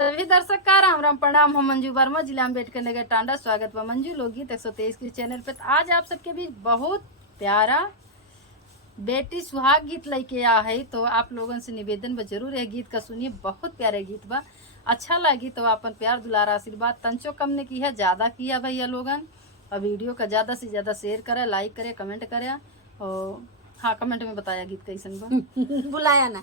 सभी दर्शक का राम राम प्रणाम। हम मंजू वर्मा, जिला अम्बेडकर नगर टांडा। स्वागत बा मंजू लोकगीत 123 के चैनल पे। आज आप सबके बीच बहुत प्यारा बेटी सुहाग गीत लेके आ है। तो आप लोगों से निवेदन बा, जरूर है गीत का सुनिए। बहुत प्यारे गीत बा, अच्छा लगी तो अपन प्यार दुलारा आशीर्वाद तंचो कम ने किया, ज़्यादा किया भैया लोगन। और वीडियो का ज़्यादा से ज़्यादा शेयर करें, लाइक करें, कमेंट करें। और हाँ, कमेंट में बताया गीत कैसन बा। बुलाया ना।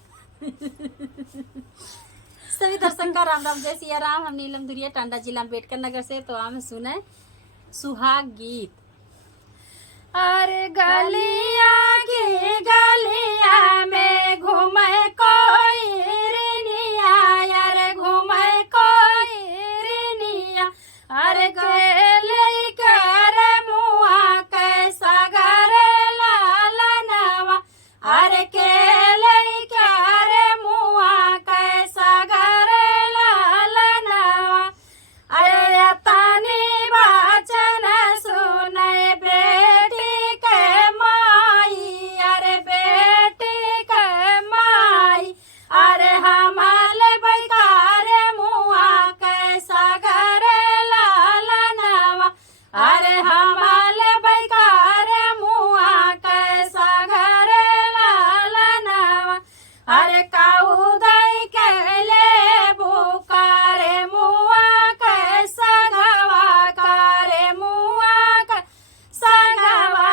सभी दर्शक का राम राम, जय सिया राम। हम नीलम दुरिया, टांडा, जिला अम्बेडकर नगर से। तो हम सुने सुहाग गीत। अरे गलिया की गलिया में घूमे कोई रिनिया, अरे घूमे कोई रिनिया। अरे गेले कर मुआ कैसा घरे लाला नवा। अरे केले कर मुआ कैसा घरे लाला नवा। अरे तानी वाचन सुने बेटी के माई, अरे बेटी के माई। अरे हमारे बैकार मुआ कैसा घरे लाला नवा। अरे हमारे बैकार मुआ कैसा घरे लाला नवा। अरे काऊ दई के ले बुकारे मुआ कैसा गवा करे मुआ कैसा गवा।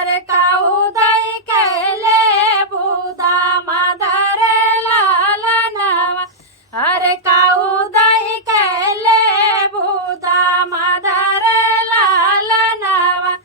अरे काऊ दई के ले बुदा माधरे लाला नवा। अरे काऊ दई के ले बुदा माधरे लाला नवा।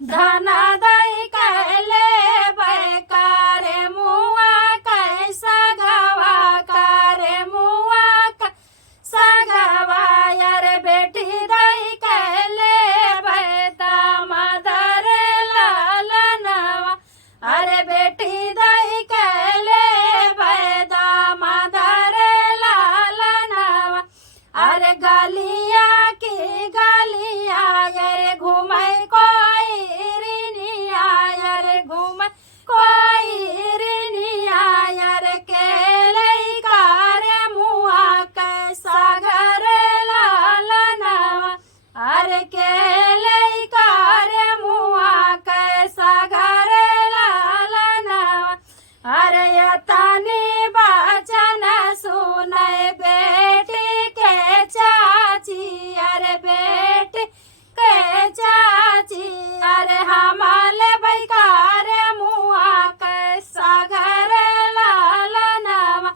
धना दई के ले बैकारे मुआ कैसा गवा करे मुआ कैसा गवा। अरे बेटी दई के ले बैता मदरे लाला नवा। अरे बेटी दई के ले बैता मदरे लाला नवा। अरे गलिया की गलिया, अरे घूमे कोई रिनिया, अरे घूमे कोई रिनिया। अरे केले कार मुआ कैसा घरे लाला नवा। अरे केले कार मुआ कैसा घरे लाला नवा। अरे तानी वाचन सुने बेटी के चाची, अरे बेटी के चाची। अरे हमारे बैकार मुआ कैसा घरे लाला नवा।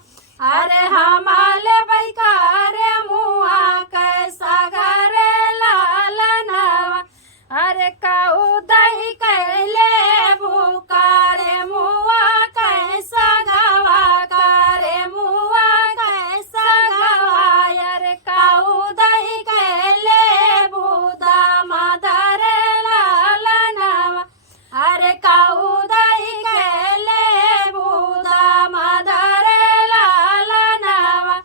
अरे हमारे बैकार मुआ कैसा घरे लाला नवा। अरे काऊ दही कैले बुकारे मुआ कैसा गवा करे मुआ कैसा गवा। अरे काऊ दही कैले बुदा माधरे लाला नवा। अरे काऊ दही कैले बुदा माधरे लाला नवा।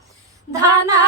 धना